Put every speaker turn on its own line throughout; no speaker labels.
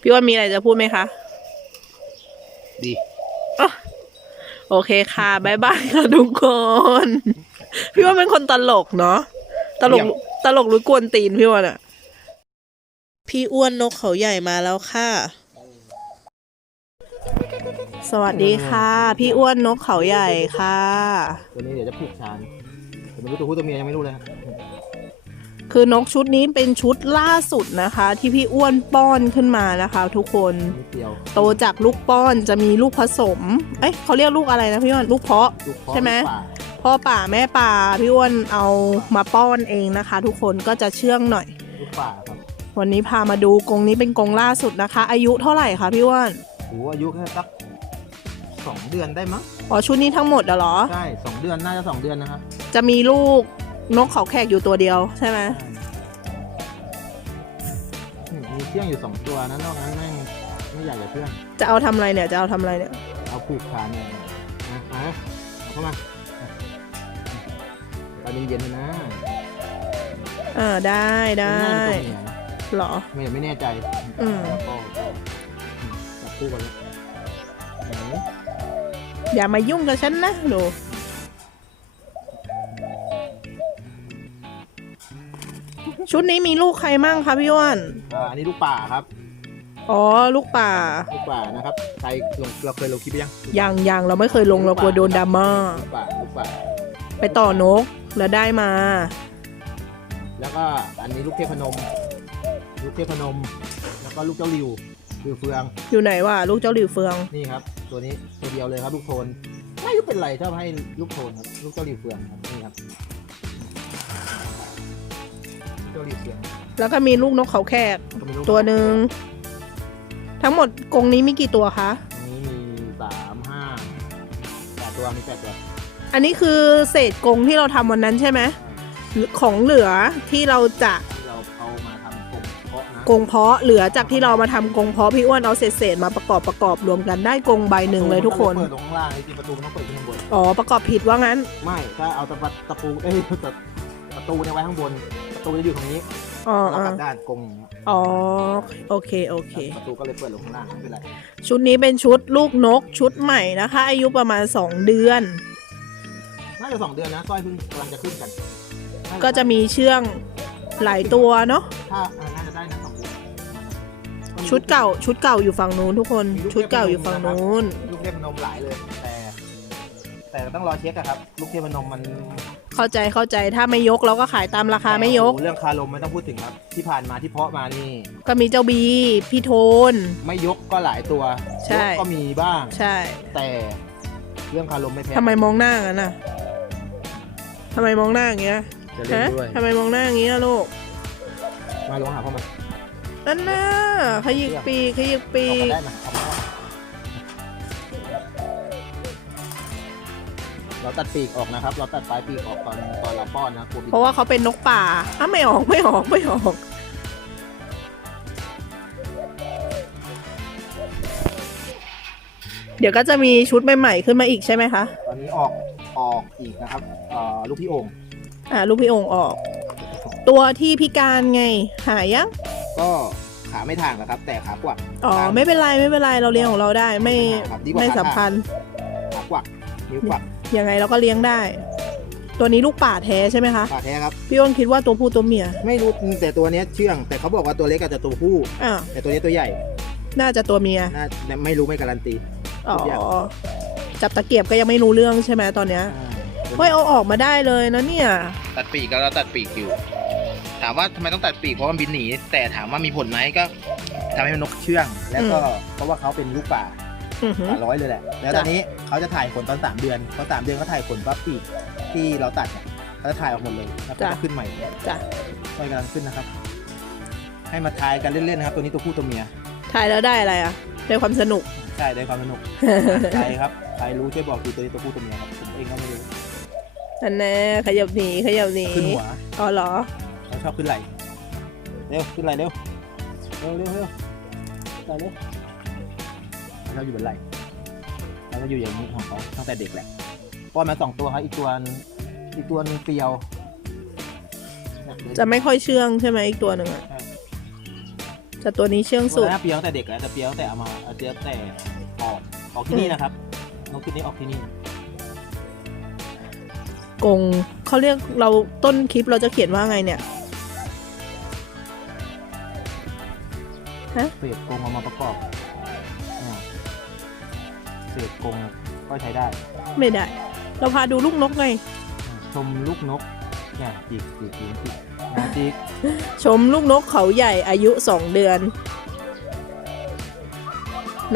พี่อ้วนมีอะไรจะพูดไหมคะ
ดี
อะโอเคค่ะบายบายค่ะทุกคน พี่อ้วนเป็นคนตลกเนาะตลก
เยี่ยม
ตลกหรือกวนตีนพี่อ้วนอะพี่อ้วนนกเขาใหญ่มาแล้วค่ะ สวัสดีค่ะ พี่อ้วนนกเขาใหญ่ค่ะ
ตัวนี้เดี๋ยวจะผูกชานแต่ไม่รู้ตัวผู้ตัวเมียยังไม่รู้เลยครับ
คือนกชุดนี้เป็นชุดล่าสุดนะคะ ที่พี่อ้วนป้อนขึ้นมานะคะ ทุกคน
นิดเดียว
โตจากลูกป้อนจะมีลูกผสม เอ้ยเขาเรียกลูกอะไรนะพี่อ้วนลูกเพาะ
ลูกพ่อ
ใช่ไหม
ลูกป่า
พ่อป่าแม่ป่าพี่อ้วนเอามาป้อนเองนะคะ ทุกคนก็จะเชื่องหน่อย
ลูกป่าครับ
วันนี้พามาดูกรงนี้เป็นกรงล่าสุดนะคะ อายุเท่าไหร่คะพี่อ้วน
โหอายุแค่สักสองเดือนได้มั้ง
อ๋อชุดนี้ทั้งหมดอะเหรอ
ใช่สองเดือนน่าจะสองเดือนนะครับ
จะมีลูก นกเขาแขกอยู่ตัวเดียวใช่ไหม
อืมมีเชื่องอยู่สองตัวนะนอกนั้นแม่งไม่อยากจะเชื่อง
จะเอาทำอะไรเนี่ย จะเอาทำอะไรเนี่ย
เอาผูกขาเนี่ยนะมาเอาเข้ามาตอนเย็นๆนะ
อ่าได้ได้
น่าจะตัวเมียนะ
เหรอ
ไม่ไม่แน่ใจ
อืม
แล้วก็จับคู่กันแล้วไหน
อย่ามายุ่งกับฉันนะหนู ชุดนี้มีลูกใครมั่งคะพี่อ้วน
อ่าอันนี้ลูกป่าครับ
อ๋อ ลูกป่า
ลูกป่านะครับ ใครลงเราเคยลงคลิปไปยัง
ยังยังเราไม่เคยลงเรากลัวโดนดราม่า
ลูกป่าลูกป่า
ไปต่อนกแล้วได้มา
แล้วก็อันนี้ลูกเทพนม ลูกเทพนม แล้วก็ลูกเจ้าหลิวคือเฟือง
อยู่ไหนวะลูกเจ้าหลิวเฟือง
นี่ครับ ตัวนี้ตัวเดียวเลยครับลูกโทน ไม่รู้เป็นไรชอบให้ลูกโทนครับ ลูกเจ้าหลิวเฟืองครับนี่ ครับเจ้าหลิวเฟือง
แล้วก็มีลูกนกเขาแขก
ก็มีลูก
ตัวหนึ่งทั้งหมดกรงนี้มีกี่ตัวคะ
อันนี้มีสามห้าแปดตัวมีแปดตัว
อันนี้คือเศษกรงที่เราทำวันนั้นใช่ไหมหรือของเหลือที่เราจะ
ที่เราเอามาทำกรงเพาะนะ
กรงเพาะเหลือจากที่เรามาทำกรงเพาะพี่อ้วนเอาเศษๆมาประกอบประกอบรวมกันได้กรงใบหนึ่งเลยทุกคน
เปิดลงข้างล่างจริงๆประตูมันต้องเปิดขึ้นข้างบน
อ๋อประกอบผิดว่างั้น
ไม่ถ้าเอาตะปัดตะปูเอ้ยตะประตูเนี่ยไว้ข้างบน ประตูจะอยู่ตรงนี้
อ๋อ
แล้ว
อ๋อก
ลับด้านกรงอย่างเงี้ย
อ๋อโอเคโอเค
ประตูก็เลยเปิดลงข้างล่างไม่เป็นไร
ชุดนี้เป็นชุดลูกนกชุดใหม่นะคะ อายุประมาณ 2 เดือน
น่าจะสองเดือนนะสร้อยเพิ่งกำลังจะขึ้นกัน
ก็จะมีเชื่องหลายตัวเนาะ
ถ้าอ่าน่าจะได้นะสองเดือน
ชุดเก่าชุดเก่าอยู่ฝั่งนู้นทุกคน
มีลู
ชุดเก่าอยู่ฝั่งนู้น
ลูกเทพนมหลายเลย แต่ แต่ต้องรอเช็คอะครับ ลูกเทพนมมัน
เข้าใจเข้าใจถ้าไม่ยกเราก็ขายตามราคาไม่ยก
โอ้โหเรื่องคาลมไม่ต้องพูดถึงครับ ที่ผ่านมาที่เพาะมานี่
ก็มีเจ้าบีพี่โทน
ไม่ยกก็หลายตัว
ใช่
ยกก็มีบ้าง
ใช่
แต่เรื่องคาลมไม่แพ้
ทำไมมองหน้างั้นน่ะทำไมมองหน้าอย่างเงี้ย
จะเล่น
ฮะ
ด้วย
ทำไมมองหน้าอย่างเงี้ยลูก
มาลงหาพ่อมา
นั่นน่ะขยิกปีกขยิกปี
ออก
ก
มาได้มาอ เราตัดปีกออกนะครับ เราตัดปลายปีกออกตอนตอนเราป้อนนะกลัวปีก
เพราะว่าเขาเป็นนกป่าอ้าไม่ออกไม่ออกไม่ออกเดี๋ยวก็จะมีชุดใหม่ๆขึ้นมาอีกใช่ไหมคะ
ตอนนี้ออกออกอีกนะครับเอ่อลูกพี่โอ่ง
อ่าลูกพี่องค์ออก ตัวที่พิการไง หายยัง
ก็ขาไม่ทางนะครับ แต่ขากวัก
อ๋อ ไม่เป็นไรไม่เป็นไรเราเลี้ยงของเราได้ไม่
ครับดีกว่า
ไม่
ขา
สำคัญ
ขากวักนิ้วกวัก
ยังไงเราก็เลี้ยงได้ ตัวนี้ลูกป่าแท้ใช่ไหมคะ
ขาแท้ครับ
พี่อ้นคิดว่าตัวผู้ตัวเมีย
ไม่รู้แต่ตัวเนี้ยเชื่อง แต่เขาบอกว่าตัวเล็กอาจจะตัวผู้
อ่า
แต่ตัวนี้ตัวใหญ่
น่าจะตัวเมีย
น่าไม่รู้ไม่การันตี
อ๋อ
ทุกอย่าง
จับตะเกียบก็ยังไม่รู้เรื่องใช่ไหมตอนเนี้ยเฮ้ยเอาออกมาได้เลยนะเนี่ย
ตัดปีกก็แล้วตัดปีกอยู่ ถามว่าทำไมต้องตัดปีกเพราะมันบินหนี แต่ถามว่ามีผลไหมก็ทำให้มันนกเชื่อง แล้วก็เพราะว่าเขาเป็นลูกป่า
อือหือ
ป่าร้อยเลยแหละ แล้ว
จ้ะ
ตอนนี้เขาจะถ่ายขนตอนสามเดือนพอสามเดือนเขาถ่ายขนปั๊บปีกที่เราตัดเนี่ยเขาจะถ่ายออกหมดเลยแล้วก็จะขึ้นใหม่
จ้ะ
ค่อยกำลังขึ้นนะครับ ให้มาทายกันเล่นๆนะครับ ตัวนี้ตัวผู้ตัวเมีย
ถ่ายแล้วได้อะไรอะได้ความสนุก
ใช่ได้ความสนุกใครครับใครรู้ช่วยบอกทีตัวนี้ตัวผู้ตัวเมียครับผมเองก็ไม่รู้
อันแน่ขยับหนีขยับหนี
ขึ้นหัว
อ๋อเหรอ
เขาชอบขึ้นไหลเร็วขึ้นไหลเร็วเร็วเร็วเร็วไหลเร็ว เราอยู่บนไหลเราก็อยู่อย่างนี้ของเขาตั้งแต่เด็กแหละป้อนมาสองตัวครับอีกตัวนึงอีกตัวนึงเปรียวเนี่ย
จะไม่ค่อยเชื่องใช่ไหมอีกตัวหนึ่งอะ
ใช่
แต่ตัวนี้เชื่อง
สุ
สุ
ด
ด
เปียตั้งแต่เด็กแล้วแต่เปียตั้งแต่เอามาเอาเปียตั้งแต่ออกออกที่นี่นะครับนกชุดนี้ออกที่นี่
กงเขาเรียกเราต้นคลิปเราจะเขียนว่าไงเนี่ย
เศษกรงเอามาประกอบอ่า เศษกรงก็ใช้ได้
ไม่ได้ เราพาดูลูกนกไง
ชมลูกนกเนี่ยจีกจีกจีกจีกนะจีก
ชมลูกนกเขาใหญ่อายุสองเดือน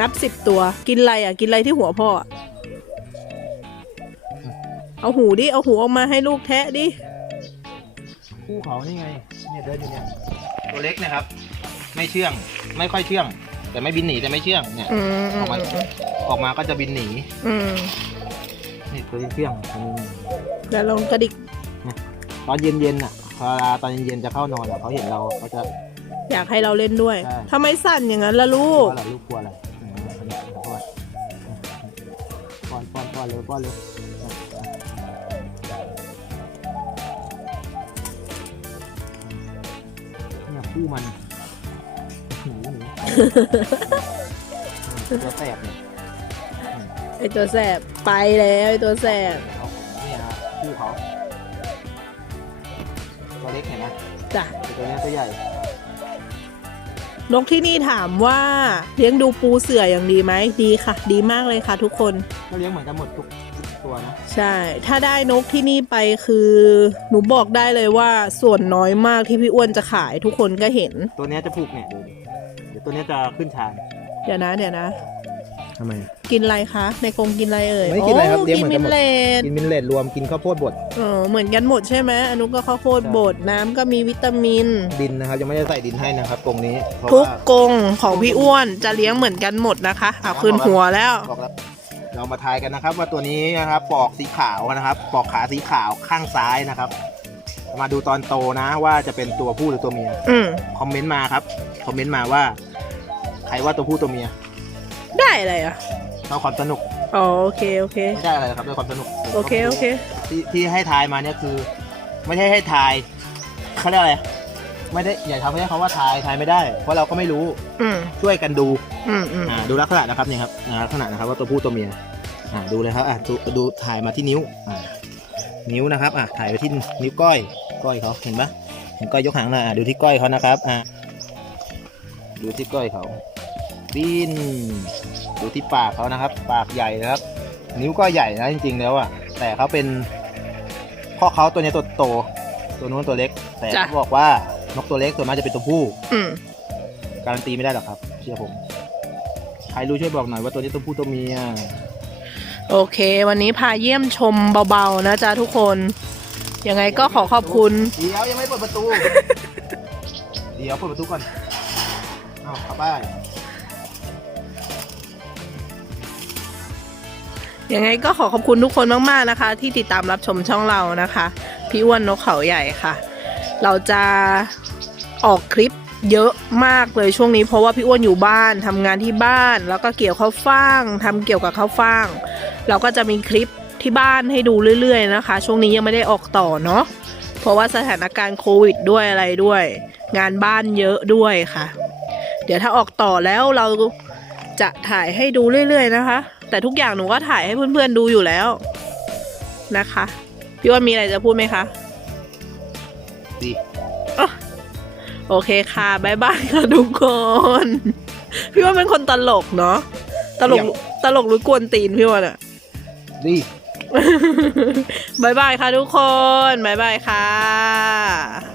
นับสิบตัว กินอะไรอะ กินอะไรที่หัวพ่ออะเอาหูดิ เอาหูออกมาให้ลูกแทะดิ
คู่เขานี่ไงเนี่ยเดินอยู่เนี่ยตัวเล็กนะครับ ไม่เชื่องไม่ค่อยเชื่อง แต่ไม่บินหนีแต่ไม่เชื่องเนี่ย
อืมอื
ออก
ม
มา ออกมาก็จะบินหนี
อืม
นี่ตัวเชื่องอันนี้
แล้วลองกระดิก
ตอนเย็นๆอะเวลาตอนเย็นๆจะเข้านอนอะเขาเห็นเราเขาจะ
อยากให้เราเล่นด้วย
ใช่
ทำไมสั่นอย่างนั้นล่ะลู
กลัว
ก
อะไรลูกกลัวอะไรอืมอันนี้ขอโทษป้อนป้อนป้อนเลยป้อนเลยเนี่ยคู่มันหนูหนู ตัวแสบเนี่ย
ไอตัวแสบไปแล้วไอตัวแสบ
เอาเนี่ยฮะคู่เขาตัวเล็กเห็นไหม
จ้ะ
แต่ตัวเนี้ยตัวใหญ่
นกที่นี่ถามว่าเลี้ยงดูปูเสืออย่างดีไหมดีค่ะ ดีมากเลยค่ะทุกคน
ก็เลี้ยงเหมือนกันหมดทุกทุกตัวนะ
ใช่ ถ้าได้นกที่นี่ไปคือ หนูบอกได้เลยว่าส่วนน้อยมากที่พี่อ้วนจะขายทุกคนก็เห็น
ตัวเนี้ยจะผูกเนี่ยดูดิเดี๋ยวตัวเนี้ยจะขึ้นชาน
เดี๋ยวนะ เดี๋ยวนะ
ทำไม
กินอะไรคะในกรงกินอะไรเอ่ย
ไม่กินอะไรครับ
โเลี้
ยงเหมือนกันหมด
มิลเลต
กินมินเลตรวมกินข้าวโพดบด
เออเหมือนกันหมดใช่ไหมอนุก็ข้าวโพด
ใช่
บดน้ำก็มีวิตามิน
ดินนะครับยังไม่ได้ใส่ดินให้นะครับตรงนี้เพราะ
ทุก
ว่าก
รงของพี่อ้วนจะเลี้ยงเหมือนกันหมดนะคะเอาคืนหัวแล้ว
บอกแล้ว เรามาทายกันนะครับ ว่าตัวนี้นะครับปอกสีขาวนะครับ ปอกขาสีขาวข้างซ้ายนะครับ มาดูตอนโตนะว่าจะเป็นตัวผู้หรือตัวเมีย
อืม
คอมเมนต์มาครับคอมเมนต์มาว่า ใครว่าตัวผู้ตัวเมีย
ได้อะไรอะ
เอาความสนุก
อ๋อโอเคโอเค
ไม่ได้อะไรนะครับด้วยความสนุกผม
โอเค
ก็
โอ
ไม่รู้
เค
ที่ที่ให้ทายมาเนี่ยคือ ไม่ใช่ให้ทายเขาเรียกอะไรไม่ได้อย่าทำให้เขาว่าทายทายไม่ได้ เพราะเราก็ไม่รู้
อืม
ช่วยกันดู
อืมอืม
อ่าดูลักษณะนะครับเนี่ยครับอ่าลักษณะนะครับว่าตัวผู้ตัวเมียอ่าดูเลยครับอ่าดูดูถ่ายมาที่นิ้วอ่านิ้วนะครับอ่าถ่ายไปที่นิ้วก้อยก้อยเขาเห็นปะเห็นก้อยยกหางหน่อยอ่าดูที่ก้อยเขานะครับอ่าดูที่ก้อยเขาปีน ดูที่ปากเขานะครับ ปากใหญ่นะครับ นิ้วก็ใหญ่นะจริง ๆ แล้วอะ แต่เขาเป็นพ่อเขาตัวเนี้ยตัวโต ตัวนู้นตัวเล็ก แต่เขาบอกว่านกตัวเล็กส่วนมากจะเป็นตัวผู้
อืม
การันตีไม่ได้หรอกครับ เชื่อผม ใครรู้ช่วยบอกหน่อยว่าตัวนี้ตัวผู้ตัวเมีย
โอเค วันนี้พาเยี่ยมชมเบาๆนะจ๊ะทุกคน ยังไงก็ขอขอบคุณ
เดี๋ยวยังไม่เปิดประตู เดี๋ยวเปิดประตูก่อนเอาเข้าไป
ยังไงก็ขอขอบคุณทุกคนมากๆนะคะ ที่ติดตามรับชมช่องเรานะคะ พี่อ้วนนกเขาใหญ่ค่ะ เราจะออกคลิปเยอะมากเลยช่วงนี้เพราะว่าพี่อ้วนอยู่บ้านทำงานที่บ้าน แล้วก็เกี่ยวข้าวฟ่างทำเกี่ยวกับข้าวฟ่าง เราก็จะมีคลิปที่บ้านให้ดูเรื่อยๆนะคะ ช่วงนี้ยังไม่ได้ออกต่อเนาะเพราะว่าสถานการณ์โควิดด้วยอะไรด้วย งานบ้านเยอะด้วยค่ะ เดี๋ยวถ้าออกต่อแล้วเราจะถ่ายให้ดูเรื่อย ๆ นะคะ แต่ทุกอย่างหนูก็ถ่ายให้เพื่อนๆดูอยู่แล้วนะคะ พี่อ้วนมีอะไรจะพูดไหมคะ
ดี
โอเคค่ะบายบายค่ะทุกคน พี่ว่าเป็นคนตลกเนาะตลกตลกหรือกวนตีนพี่ว่าอะ
ดี
บายบายค่ะทุกคนบายบายค่ะ